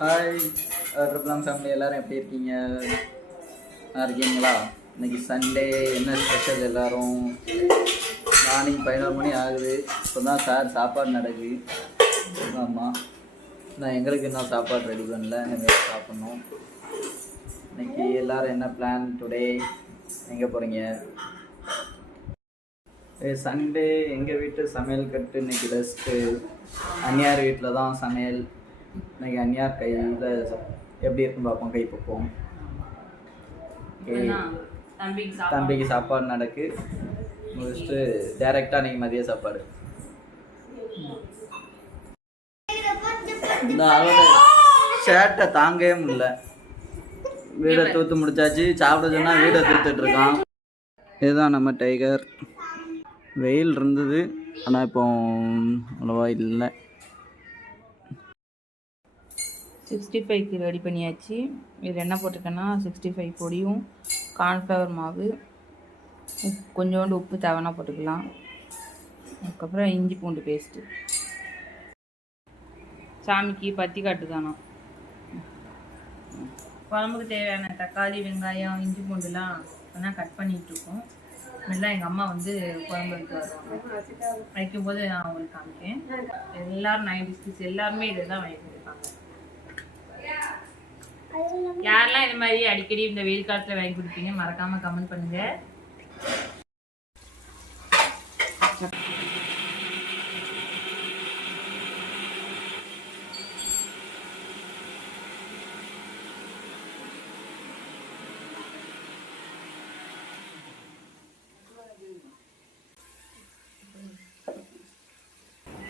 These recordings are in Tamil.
ஹாய் ட்ரிப்ளாங் ஃபேமிலி எல்லோரும் எப்படி இருக்கீங்க? நல்லா இருக்கீங்களா? இன்றைக்கி சண்டே. என்ன ஸ்பெஷல்? எல்லோரும் மார்னிங் 11 மணி ஆகுது. இப்போ தான் சார் சாப்பாடு நடக்குது. ஆமாம், நான் எங்களுக்கு இன்னும் சாப்பாடு ரெடி பண்ணல, இனிமேல் சாப்பிட்ணும். இன்றைக்கி எல்லோரும் என்ன பிளான் டுடே? எங்கே போகிறீங்க? சண்டே எங்கள் வீட்டு சமையல் கட்டு இன்றைக்கி ரெஸ்ட்டு. அந்நியார் வீட்டில் தான் சமையல். இன்றைக்கி அந்நியார் கையில் எப்படி இருக்குன்னு பார்ப்போம். கை பக்குவோம். தம்பிக்கு சாப்பாடு நடக்கு முடிச்சுட்டு டைரெக்டாக இன்றைக்கி மதிய சாப்பாடு. இந்த அவரோட ஷர்ட்டை தாங்கவே முடியல. வீடை தூத்து முடிச்சாச்சு. சாப்பிட சொன்னால் வீடை தூத்துட்ருக்கான். இதுதான் நம்ம டைகர். வெயில் இருந்தது, ஆனால் இப்போ அவ்வளோவா இல்லை. 65க்கு ரெடி பண்ணியாச்சு. இது என்ன போட்டிருக்கேன்னா 65 பொடியும் கார்ன்ஃப்ளவர் மாவு, கொஞ்சோண்டு உப்பு தேவைன்னா போட்டுக்கலாம். அதுக்கப்புறம் இஞ்சி பூண்டு பேஸ்ட்டு. சாமிக்கு பத்தி காட்டுதானா. குழம்புக்கு தேவையான தக்காளி, வெங்காயம், இஞ்சி பூண்டுலாம் இப்போதான் கட் பண்ணிகிட்ருக்கோம். இதெல்லாம் எங்கள் அம்மா வந்து குழம்பு எடுத்து வருவாங்க. வைக்கும்போது நான் அவங்களுக்கு காமிக்கேன். எல்லோரும் 90s கிட்ஸ் எல்லாருமே இதை தான் வாங்கி கொடுப்பாங்க. யாரெல்லாம் இந்த மாதிரி அடிக்கடி இந்த வெயில் காலத்தில் வாங்கி கொடுப்பீங்க மறக்காம கமெண்ட் பண்ணுங்க.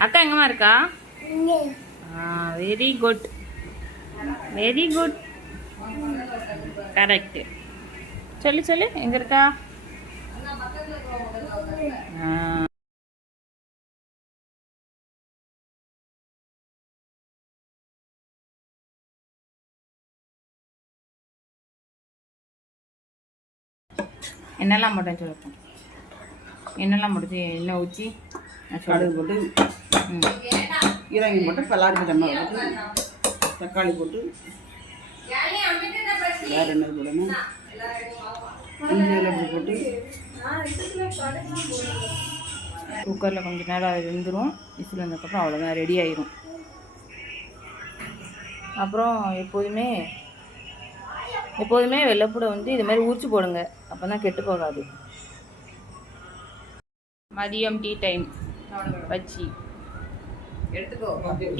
அக்கா எங்கம்மா இருக்கா? Very good, very good, correct. சொல்லு சொல்லு, எங்க இருக்கா? என்னெல்லாம் போட்டேன்னு சொல்லப்போம். என்னெல்லாம் போட்டு எண்ணெய் ஊற்றி கடுகு போட்டு இறங்கி போட்டு பல்லாரி தண்ணி போட்டு தக்காளி போட்டு வேறு என்ன போடணும், இஞ்சி போட்டு குக்கரில் கொஞ்சம் நேரம் அது வெந்துடும். விசில் வந்ததுக்கப்புறம் அவ்வளோதான், ரெடி ஆயிரும். அப்புறம் எப்போதுமே வெள்ளைப்பூடை வந்து இது மாதிரி உரிச்சு போடுங்க, அப்போ தான் கெட்டு போகாது. மதியம் டீ டைம் வச்சு எடுத்துக்கோ.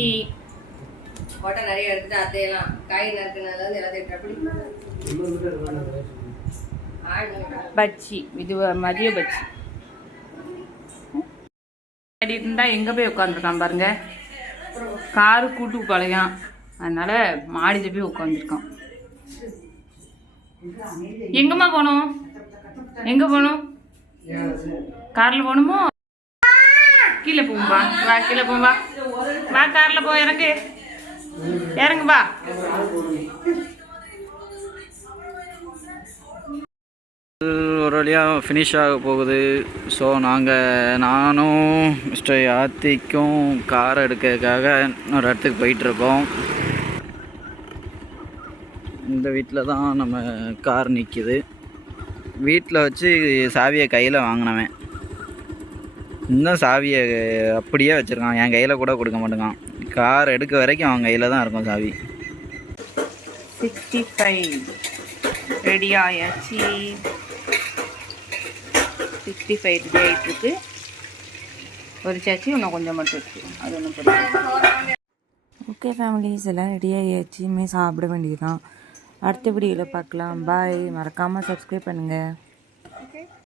டீ போட்டா நிறைய எடுத்துட்டு அத்தையெல்லாம் காய் நறுக்குனால எல்லாத்தையும் பச்சி. இது மதிய பச்சி இருந்தால் எங்கே போய் உட்காந்துருக்கான் பாருங்க. காரு கூட்டு பாளையம், அதனால மாடியில் போய் உட்காந்துருக்கான். எங்கம்மா போகணும்? எங்கே போகணும்? காரில் போகணுமோ? கீழே போகும்பா, வா கீழே போவா, வா காரில் போ, இறங்கு இறங்குப்பா. ஒரு வழியாக ஃபினிஷ் ஆக போகுது. ஸோ நானும் மிஸ்டர் யாத்திக்கும் கார் எடுக்கிறதுக்காக இன்னொரு இடத்துக்கு போயிட்டுருக்கோம். இந்த வீட்டில் தான் நம்ம கார் நிற்கிது. வீட்டில் வச்சு சாவியை கையில் வாங்கினவன் இன்னும் சாவியை அப்படியே வச்சுருக்கான். என் கையில் கூட கொடுக்க மாட்டேங்கான். கார் எடுக்க வரைக்கும் அவன் கையில் தான் இருக்கும் சாவி. 65 ரெடி ஆயாச்சு. 65 ரெடி ஆகிட்டுருக்கு. பொரிச்சாச்சு, இன்னும் கொஞ்சம் மட்டும் இருக்குது, அது ஒன்றும் பொரிச்சு. ஓகே ஃபேமிலிஸ், எல்லாம் ரெடி ஆகியாச்சு. இனிமேல் சாப்பிட வேண்டியதுதான். அடுத்த வீடியோவில் பார்க்கலாம். பாய். மறக்காமல் சப்ஸ்கிரைப் பண்ணுங்கள்.